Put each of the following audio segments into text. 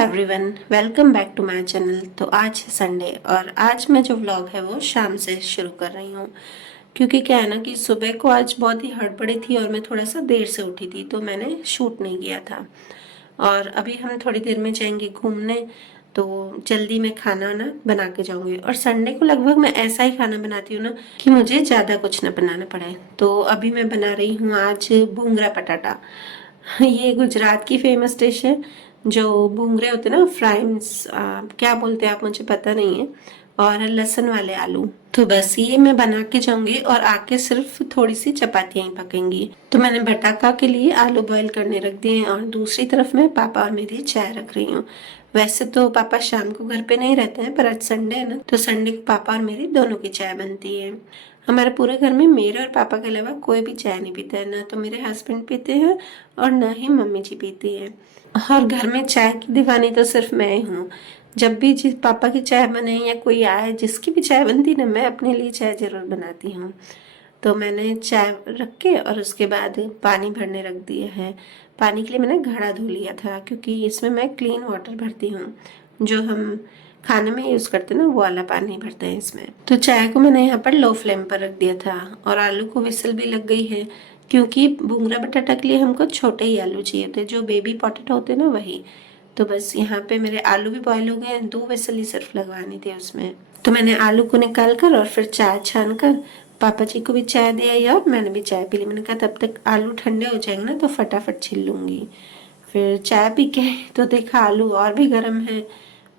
Everyone, welcome back to my channel. तो आज है संडे और आज मैं जो व्लॉग है वो शाम से शुरू कर रही हूँ, क्योंकि क्या है ना कि सुबह को आज बहुत ही हड़बड़ी थी और मैं थोड़ा सा देर से उठी थी तो मैंने शूट नहीं किया था। और अभी हम थोड़ी देर में जाएंगे घूमने, तो जल्दी मैं खाना वाना बना के जाऊंगी। और संडे को लगभग मैं ऐसा ही खाना बनाती हूँ ना कि मुझे ज़्यादा कुछ ना बनाना पड़े। तो अभी मैं बना रही हूँ आज भूंगरा पटाटा। ये गुजरात की फेमस डिश है। जो भूंगरे होते हैं ना, फ्राइम्स क्या बोलते हैं आप, मुझे पता नहीं है। और लहसुन वाले आलू, तो बस ये मैं बना के जाऊंगी और आके सिर्फ थोड़ी सी चपातियां ही पकेंगी। तो मैंने बटाका के लिए आलू बॉईल करने रख दिए हैं और दूसरी तरफ में पापा और मेरी चाय रख रही हूँ। वैसे तो पापा शाम को घर पे नहीं रहते हैं, पर आज संडे है ना, तो संडे को पापा और मेरी दोनों की चाय बनती है। हमारे पूरे घर में मेरे और पापा के अलावा कोई भी चाय नहीं पीता है, ना तो मेरे हस्बैंड पीते हैं और ना ही मम्मी जी पीती है। और घर में चाय की दीवानी तो सिर्फ मैं ही हूँ। जब भी जिस पापा की चाय बने या कोई आए, जिसकी भी चाय बनती ना, मैं अपने लिए चाय जरूर बनाती हूँ। तो मैंने चाय रख के और उसके बाद पानी भरने रख दिया है। पानी के लिए मैंने घड़ा धो लिया था, क्योंकि इसमें मैं क्लीन वाटर भरती हूँ। जो हम खाने में यूज़ करते हैं ना, वो वाला पानी भरते हैं इसमें। तो चाय को मैंने यहाँ पर लो फ्लेम पर रख दिया था और आलू को विसल भी लग गई है, क्योंकि भूंगरा बटाटा के लिए हमको छोटे ही आलू चाहिए थे, जो बेबी पोटैटो होते हैं ना, वही। तो बस यहाँ पे मेरे आलू भी बॉयल हो गए, 2 विसल ही सिर्फ लगवानी थी उसमें। तो मैंने आलू को निकाल कर और फिर चाय छान कर पापा जी को भी चाय दे आई और मैंने भी चाय पी ली। मैंने कहा तब तक आलू ठंडे हो जाएंगे ना, तो फटाफट छील लूंगी। फिर चाय पी के तो देखा आलू और भी गर्म है।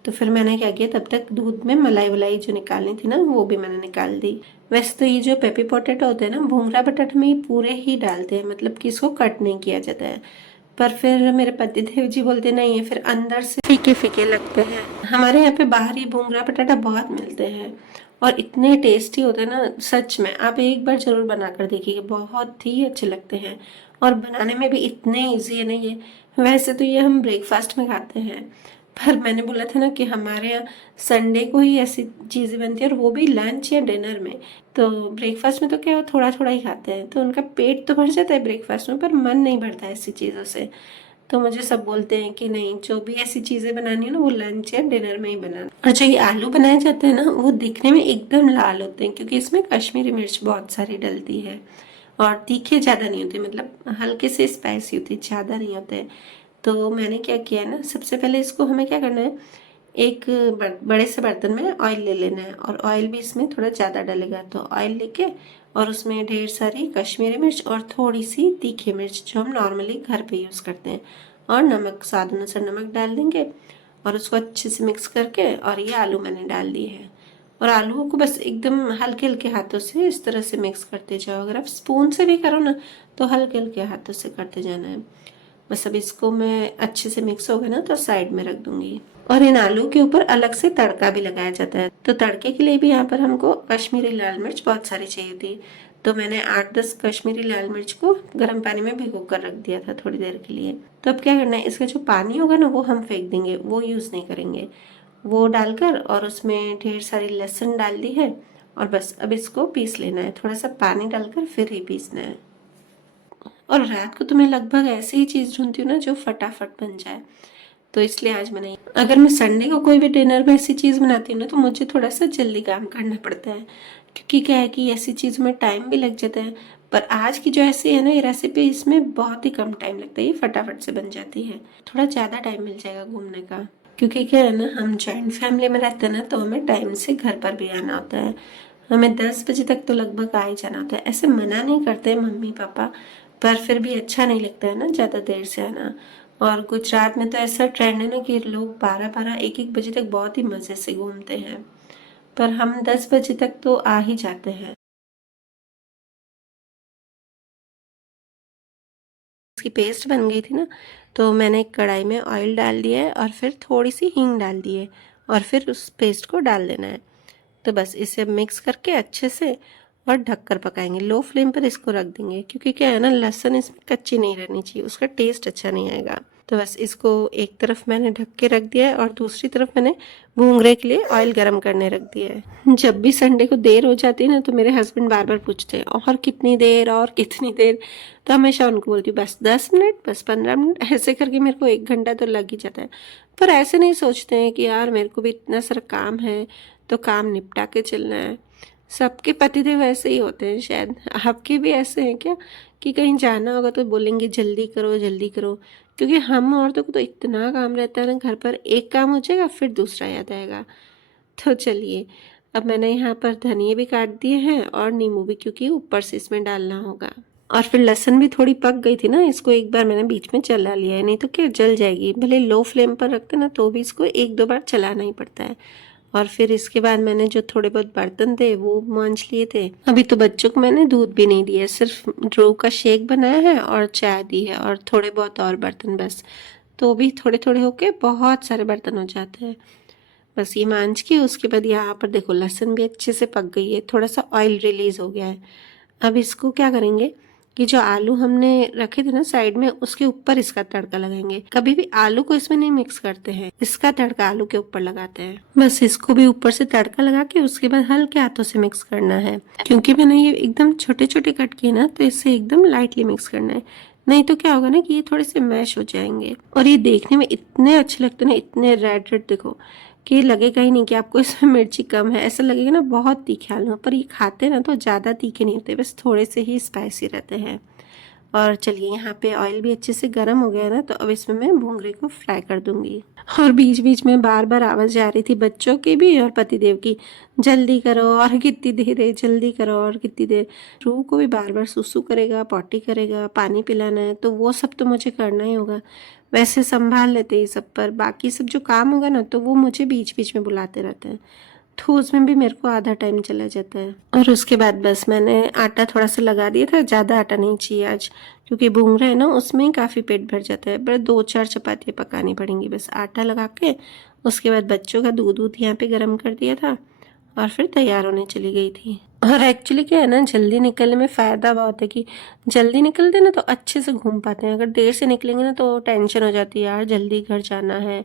तो फिर मैंने क्या किया, तब तक दूध में मलाई वलाई जो निकालनी थी ना, वो भी मैंने निकाल दी। वैसे तो ये जो पेपी पोटैटो होते हैं ना, भूंगरा बटाटा में ये पूरे ही डालते हैं, मतलब कि इसको कट नहीं किया जाता है। पर फिर मेरे पति देव जी बोलते नहीं है, फिर अंदर से फीके फीके लगते हैं। हमारे यहाँ पे बाहरी भूंगरा बटाटा बहुत मिलते हैं और इतने टेस्टी होते हैं ना, सच में आप एक बार जरूर बना कर देखिए, बहुत ही अच्छे लगते हैं। और बनाने में भी इतने इजी है ना ये। वैसे तो ये हम ब्रेकफास्ट में खाते हैं, पर मैंने बोला था ना कि हमारे यहाँ संडे को ही ऐसी चीज़ें बनती है, और वो भी लंच या डिनर में। तो ब्रेकफास्ट में तो क्या, थोड़ा थोड़ा ही खाते हैं, तो उनका पेट तो भर जाता है ब्रेकफास्ट में, पर मन नहीं भरता ऐसी चीज़ों से। तो मुझे सब बोलते हैं कि नहीं, जो भी ऐसी चीज़ें बनानी है ना, वो लंच या डिनर में ही बनाना। और जो ये आलू बनाए जाते हैं ना, वो दिखने में एकदम लाल होते हैं, क्योंकि इसमें कश्मीरी मिर्च बहुत सारी डलती है। और तीखे ज़्यादा नहीं होते, मतलब हल्के से स्पाइसी होती है, ज़्यादा नहीं होते। तो मैंने क्या किया ना, सबसे पहले इसको हमें क्या करना है, एक बड़े से बर्तन में ऑयल ले लेना है, और ऑयल भी इसमें थोड़ा ज़्यादा डलेगा। तो ऑयल लेके और उसमें ढेर सारी कश्मीरी मिर्च और थोड़ी सी तीखी मिर्च, जो हम नॉर्मली घर पे यूज़ करते हैं, और नमक, स्वाद अनुसार नमक डाल देंगे। और उसको अच्छे से मिक्स करके, और ये आलू मैंने डाल दिए हैं। और आलूओं को बस एकदम हल्के हल्के हाथों से इस तरह से मिक्स करते जाओ। अगर आप स्पून से भी करो ना, तो हल्के हल्के हाथों से करते जाना है। बस अब इसको मैं अच्छे से मिक्स हो गया ना, तो साइड में रख दूंगी। और इन आलू के ऊपर अलग से तड़का भी लगाया जाता है। तो तड़के के लिए भी यहाँ पर हमको कश्मीरी लाल मिर्च बहुत सारी चाहिए थी। तो मैंने 8-10 कश्मीरी लाल मिर्च को गर्म पानी में भिगो कर रख दिया था थोड़ी देर के लिए। तो अब क्या करना है, इसका जो पानी होगा ना, वो हम फेंक देंगे, वो यूज़ नहीं करेंगे। वो डालकर और उसमें ढेर सारी लहसुन डाल दी है, और बस अब इसको पीस लेना है, थोड़ा सा पानी डालकर फिर ही पीसना है। और रात को तो मैं लगभग ऐसी ही चीज़ ढूंढती हूँ ना, जो फटाफट बन जाए। तो इसलिए आज मैंने, अगर मैं संडे को कोई भी डिनर में ऐसी चीज़ बनाती हूँ ना, तो मुझे थोड़ा सा जल्दी काम करना पड़ता है, क्योंकि क्या है कि ऐसी चीज़ में टाइम भी लग जाता है। पर आज की जो ऐसी है ना ये रेसिपी, इसमें बहुत ही कम टाइम लगता है, ये फटाफट से बन जाती है। थोड़ा ज़्यादा टाइम मिल जाएगा घूमने का, क्योंकि क्या है ना, हम जॉइंट फैमिली में रहते हैं ना, तो हमें टाइम से घर पर भी आना होता है। हमें 10 बजे तक तो लगभग आ ही जाना होता है। ऐसे मना नहीं करते मम्मी पापा, पर फिर भी अच्छा नहीं लगता है ना ज़्यादा देर से आना। और गुजरात में तो ऐसा ट्रेंड है ना कि लोग 12-12 1-1 बजे तक बहुत ही मज़े से घूमते हैं, पर हम 10 बजे तक तो आ ही जाते हैं। इसकी पेस्ट बन गई थी ना, तो मैंने एक कढ़ाई में ऑयल डाल दिया है और फिर थोड़ी सी हींग डाल दी है, और फिर उस पेस्ट को डाल देना है। तो बस इसे मिक्स करके अच्छे से, और ढककर पकाएंगे। लो फ्लेम पर इसको रख देंगे, क्योंकि क्या है ना, लहसुन इसमें कच्ची नहीं रहनी चाहिए, उसका टेस्ट अच्छा नहीं आएगा। तो बस इसको एक तरफ मैंने ढक के रख दिया है और दूसरी तरफ मैंने भूंगरे के लिए ऑयल गरम करने रख दिया है। जब भी संडे को देर हो जाती है ना, तो मेरे हस्बैंड बार बार पूछते हैं और कितनी देर, और कितनी देर। तो हमेशा उनको बोलती हूँ बस 10 मिनट, बस 15 मिनट, ऐसे करके मेरे को 1 घंटा तो लग ही जाता है। पर ऐसे नहीं सोचते हैं कि यार मेरे को भी इतना सारा काम है, तो काम निपटा के चलना है। सबके पतिदेव ऐसे ही होते हैं शायद। आपके भी ऐसे हैं क्या, कि कहीं जाना होगा तो बोलेंगे जल्दी करो जल्दी करो? क्योंकि हम औरतों को तो इतना काम रहता है ना घर पर, एक काम हो जाएगा फिर दूसरा याद आएगा। तो चलिए, अब मैंने यहाँ पर धनिया भी काट दिए हैं और नींबू भी, क्योंकि ऊपर से इसमें डालना होगा। और फिर लहसुन भी थोड़ी पक गई थी ना, इसको एक बार मैंने बीच में चला लिया है, नहीं तो क्या जल जाएगी। भले लो फ्लेम पर रखते ना तो भी इसको 1-2 बार चलाना ही पड़ता है। और फिर इसके बाद मैंने जो थोड़े बहुत बर्तन थे वो मांज लिए थे। अभी तो बच्चों को मैंने दूध भी नहीं दिया, सिर्फ ड्रो का शेक बनाया है और चाय दी है, और थोड़े बहुत और बर्तन बस। तो भी थोड़े थोड़े होके बहुत सारे बर्तन हो जाते हैं। बस ये मांज के उसके बाद यहाँ पर देखो लहसुन भी अच्छे से पक गई है, थोड़ा सा ऑयल रिलीज हो गया है। अब इसको क्या करेंगे कि जो आलू हमने रखे थे ना साइड में, उसके ऊपर इसका तड़का लगाएंगे। कभी भी आलू को इसमें नहीं मिक्स करते हैं, इसका तड़का आलू के ऊपर लगाते हैं। बस इसको भी ऊपर से तड़का लगा के उसके बाद हल्के हाथों से मिक्स करना है। क्योंकि मैंने ये एकदम छोटे छोटे कट किए ना, तो इससे एकदम लाइटली मिक्स करना है, नहीं तो क्या होगा ना कि ये थोड़े से मैश हो जाएंगे। और ये देखने में इतने अच्छे लगते हैं ना, इतने रेड रेड, देखो कि लगेगा ही नहीं कि आपको इसमें मिर्ची कम है, ऐसा लगेगा ना बहुत तीखे आलू। पर ये खाते ना तो ज़्यादा तीखे नहीं होते, बस थोड़े से ही स्पाइसी रहते हैं। और चलिए, यहाँ पे ऑयल भी अच्छे से गर्म हो गया ना, तो अब इसमें मैं भुंगरे को फ्राई कर दूंगी। और बीच बीच में बार बार आवाज़ जा रही थी बच्चों की भी और पतिदेव की, जल्दी करो और कितनी देर है, जल्दी करो और कितनी देर। रूह को भी बार बार सुसु करेगा, पॉटी करेगा, पानी पिलाना है, तो वो सब तो मुझे करना ही होगा। वैसे संभाल लेते हैं सब, पर बाकी सब जो काम होगा ना, तो वो मुझे बीच बीच में बुलाते रहते हैं, तो उसमें भी मेरे को आधा टाइम चला जाता है। और उसके बाद बस मैंने आटा थोड़ा सा लगा दिया था, ज़्यादा आटा नहीं चाहिए आज, क्योंकि भूंगरा है ना, उसमें ही काफ़ी पेट भर जाता है। पर 2-4 चपातियाँ पकानी पड़ेंगी। बस आटा लगा के उसके बाद बच्चों का दूध यहाँ पे गर्म कर दिया था और फिर तैयार होने चली गई थी। और एक्चुअली क्या है ना, जल्दी निकलने में फ़ायदा बहुत है कि जल्दी निकलते ना तो अच्छे से घूम पाते हैं। अगर देर से निकलेंगे ना तो टेंशन हो जाती है, यार जल्दी घर जाना है।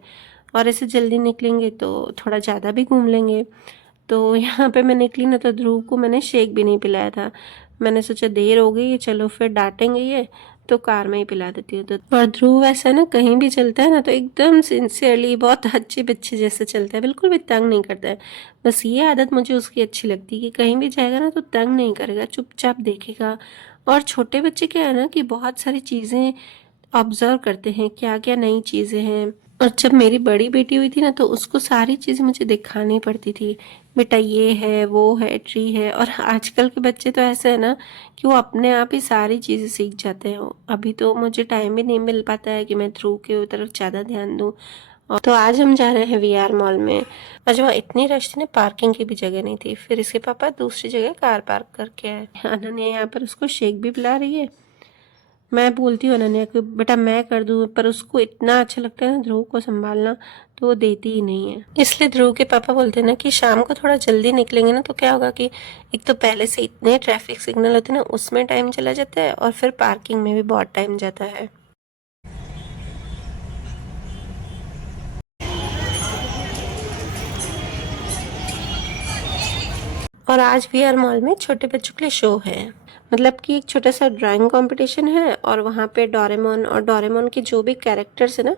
और ऐसे जल्दी निकलेंगे तो थोड़ा ज़्यादा भी घूम लेंगे। तो यहाँ पे मैं निकली ना, तो ध्रुव को मैंने शेक भी नहीं पिलाया था। मैंने सोचा देर हो गई है, चलो फिर डांटेंगे ये, तो कार में ही पिला देती हूँ। तो और ध्रुव ऐसा ना कहीं भी चलता है ना, तो एकदम सिंसियरली बहुत अच्छे बच्चे जैसे चलता है, बिल्कुल भी तंग नहीं करता है। बस ये आदत मुझे उसकी अच्छी लगती है कि कहीं भी जाएगा ना तो तंग नहीं करेगा, चुपचाप देखेगा। और छोटे बच्चे क्या है ना कि बहुत सारी चीज़ें ऑब्जर्व करते हैं, क्या क्या नई चीज़ें हैं। और जब मेरी बड़ी बेटी हुई थी ना, तो उसको सारी चीज़ें मुझे दिखानी पड़ती थी, बेटा ये है, वो है, ट्री है। और आजकल के बच्चे तो ऐसे है ना कि वो अपने आप ही सारी चीज़ें सीख जाते हैं। अभी तो मुझे टाइम भी नहीं मिल पाता है कि मैं ध्रुव के तरफ ज़्यादा ध्यान दूँ। और तो आज हम जा रहे हैं वीआर मॉल में। आज वहाँ इतनी रश थी ना, पार्किंग की भी जगह नहीं थी। फिर इसके पापा दूसरी जगह कार पार्क करके आए। अनन्या यहाँ पर उसको शेक भी पिला रही है। मैं बोलती हूँ अनन्या को, बेटा मैं कर दूँ, पर उसको इतना अच्छा लगता है ना ध्रुव को संभालना, तो वो देती ही नहीं है। इसलिए ध्रुव के पापा बोलते हैं ना कि शाम को थोड़ा जल्दी निकलेंगे ना, तो क्या होगा कि एक तो पहले से इतने ट्रैफिक सिग्नल होते हैं ना, उसमें टाइम चला जाता है, और फिर पार्किंग में भी बहुत टाइम जाता है। और आज वीआर मॉल में छोटे बच्चों के लिए शो है, मतलब कि एक छोटा सा ड्राइंग कंपटीशन है, और वहाँ पे डोरेमोन और डोरेमोन के जो भी कैरेक्टर्स है ना,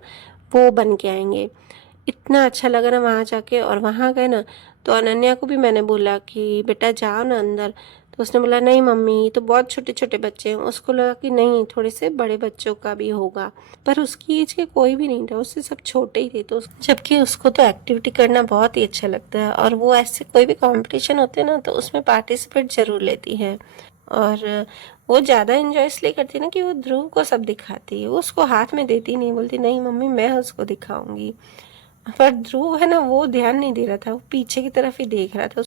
वो बन के आएंगे। इतना अच्छा लगा ना वहाँ जाके। और वहाँ गए ना, तो अनन्या को भी मैंने बोला कि बेटा जाओ ना अंदर, तो उसने बोला नहीं मम्मी, तो बहुत छोटे छोटे बच्चे हैं। उसको लगा कि नहीं, थोड़े से बड़े बच्चों का भी होगा, पर उसकी एज के कोई भी नहीं था, उससे सब छोटे ही थे। तो जबकि उसको तो एक्टिविटी करना बहुत ही अच्छा लगता है, और वो ऐसे कोई भी कंपटीशन होते हैं ना, तो उसमें पार्टिसिपेट जरूर लेती है। और वो ज़्यादा इंजॉय इसलिए करती है ना कि वो ध्रुव को सब दिखाती है, वो उसको हाथ में देती नहीं, बोलती नहीं मम्मी मैं उसको दिखाऊंगी। पर ध्रुव है ना, वो ध्यान नहीं दे रहा था, वो पीछे की तरफ ही देख रहा था।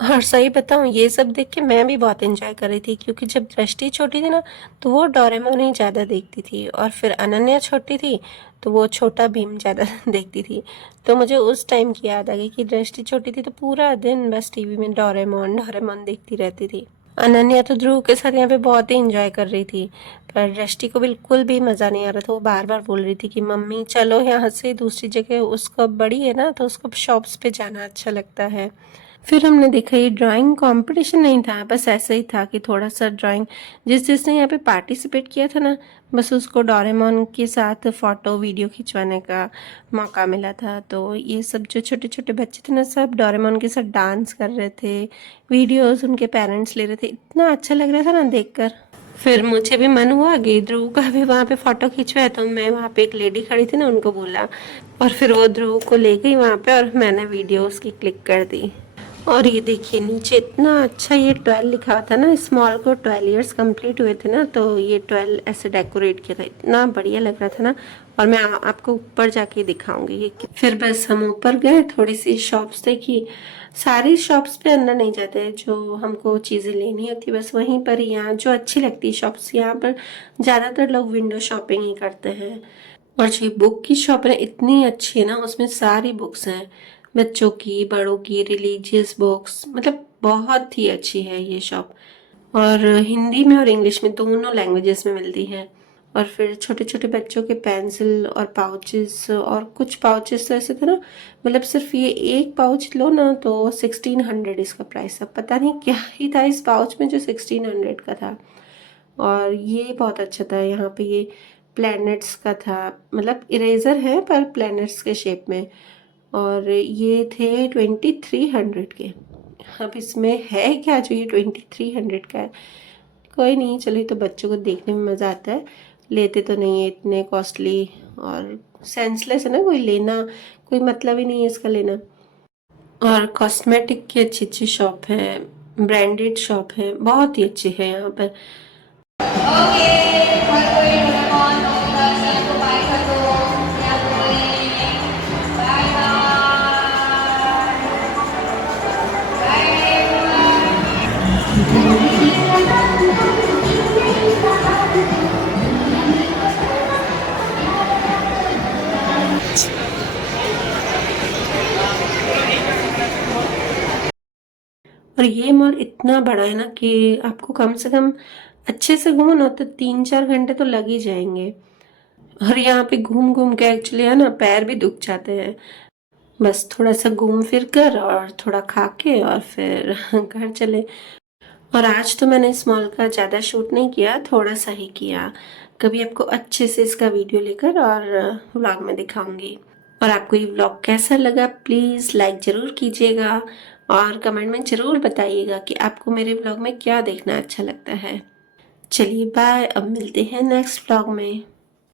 और सही बताऊँ, ये सब देख के मैं भी बहुत एंजॉय कर रही थी, क्योंकि जब दृष्टि छोटी थी ना तो वो डोरेमोन ही ज़्यादा देखती थी, और फिर अनन्या छोटी थी तो वो छोटा भीम ज़्यादा देखती थी। तो मुझे उस टाइम की याद आ गई कि दृष्टि छोटी थी तो पूरा दिन बस टीवी में डोरेमोन डोरेमोन देखती रहती थी। अनन्या तो ध्रुव के साथ यहाँ पे बहुत ही इंजॉय कर रही थी, पर दृष्टि को बिल्कुल भी मज़ा नहीं आ रहा था। वो बार बार बोल रही थी कि मम्मी चलो यहाँ से दूसरी जगह, उसको बड़ी है ना तो उसको शॉप्स पे जाना अच्छा लगता है। फिर हमने देखा ये ड्राइंग कंपटीशन नहीं था, बस ऐसे ही था कि थोड़ा सा ड्राइंग, जिसने यहाँ पे पार्टिसिपेट किया था ना, बस उसको डोरेमोन के साथ फ़ोटो वीडियो खिंचवाने का मौका मिला था। तो ये सब जो छोटे छोटे बच्चे थे ना, सब डोरेमोन के साथ डांस कर रहे थे, वीडियोस उनके पेरेंट्स ले रहे थे। इतना अच्छा लग रहा था ना देखकर। फिर मुझे भी मन हुआ कि ध्रुव का भी वहाँ पे फ़ोटो खिंचवाया, तो मैं वहाँ पे एक लेडी खड़ी थी ना, उनको बोला, और फिर वो ध्रुव को ले गई वहाँ पे और मैंने वीडियो उसकी क्लिक कर दी। और ये देखिए नीचे इतना अच्छा ये 12 लिखा हुआ था ना, स्मॉल को 12 इयर्स कंप्लीट हुए थे ना, तो ये 12 ऐसे डेकोरेट किया था, इतना बढ़िया लग रहा था ना। और मैं आपको ऊपर जाके दिखाऊंगी ये। फिर बस हम ऊपर गए, थोड़ी सी शॉप्स देखी। सारी शॉप्स पे अंदर नहीं जाते, जो हमको चीज़ें लेनी होती बस वहीं पर ही, यहाँ जो अच्छी लगती है शॉप्स, यहाँ पर ज़्यादातर लोग विंडो शॉपिंग ही करते हैं। और जो बुक की शॉप है इतनी अच्छी है ना, उसमें सारी बुक्स हैं, बच्चों की बड़ों की, रिलीजियस बुक्स, मतलब बहुत ही अच्छी है ये शॉप। और हिंदी में और इंग्लिश में दोनों लैंग्वेजेस में मिलती है। और फिर छोटे छोटे बच्चों के पेंसिल और पाउचेस, और कुछ पाउचेस तो ऐसे थे ना, मतलब सिर्फ ये एक पाउच लो ना तो 1600 इसका प्राइस। अब पता नहीं क्या ही था इस पाउच में जो 1600 का था। और ये बहुत अच्छा था, यहाँ पे ये प्लैनेट्स का था, मतलब इरेजर है पर प्लैनेट्स के शेप में, और ये थे 2300 के। अब इसमें है क्या जो ये 2300 का है। कोई नहीं, चलिए, तो बच्चों को देखने में मज़ा आता है, लेते तो नहीं है इतने कॉस्टली, और सेंसलेस है ना, कोई लेना कोई मतलब ही नहीं है इसका लेना। और कॉस्मेटिक की अच्छी अच्छी शॉप है, ब्रांडेड शॉप है, बहुत ही अच्छी है यहाँ पर। Okay, Marcoy, Doraemon, Nobitas, yan po, bye sa to. Yan po eh. Bye-bye. Bye, everyone. और ये मॉल इतना बड़ा है ना कि आपको कम से कम अच्छे से घूमो ना तो 3-4 घंटे तो लग ही जाएंगे। और यहाँ पे घूम घूम के एक्चुअली है ना पैर भी दुख जाते हैं। बस थोड़ा सा घूम फिर कर और थोड़ा खा के और फिर घर चले। और आज तो मैंने इस मॉल का ज़्यादा शूट नहीं किया, थोड़ा सा ही किया। कभी आपको अच्छे से इसका वीडियो लेकर और व्लॉग में दिखाऊंगी। और आपको ये व्लॉग कैसा लगा प्लीज़ लाइक ज़रूर कीजिएगा, और कमेंट में ज़रूर बताइएगा कि आपको मेरे व्लॉग में क्या देखना अच्छा लगता है। चलिए बाय, अब मिलते हैं नेक्स्ट व्लॉग में।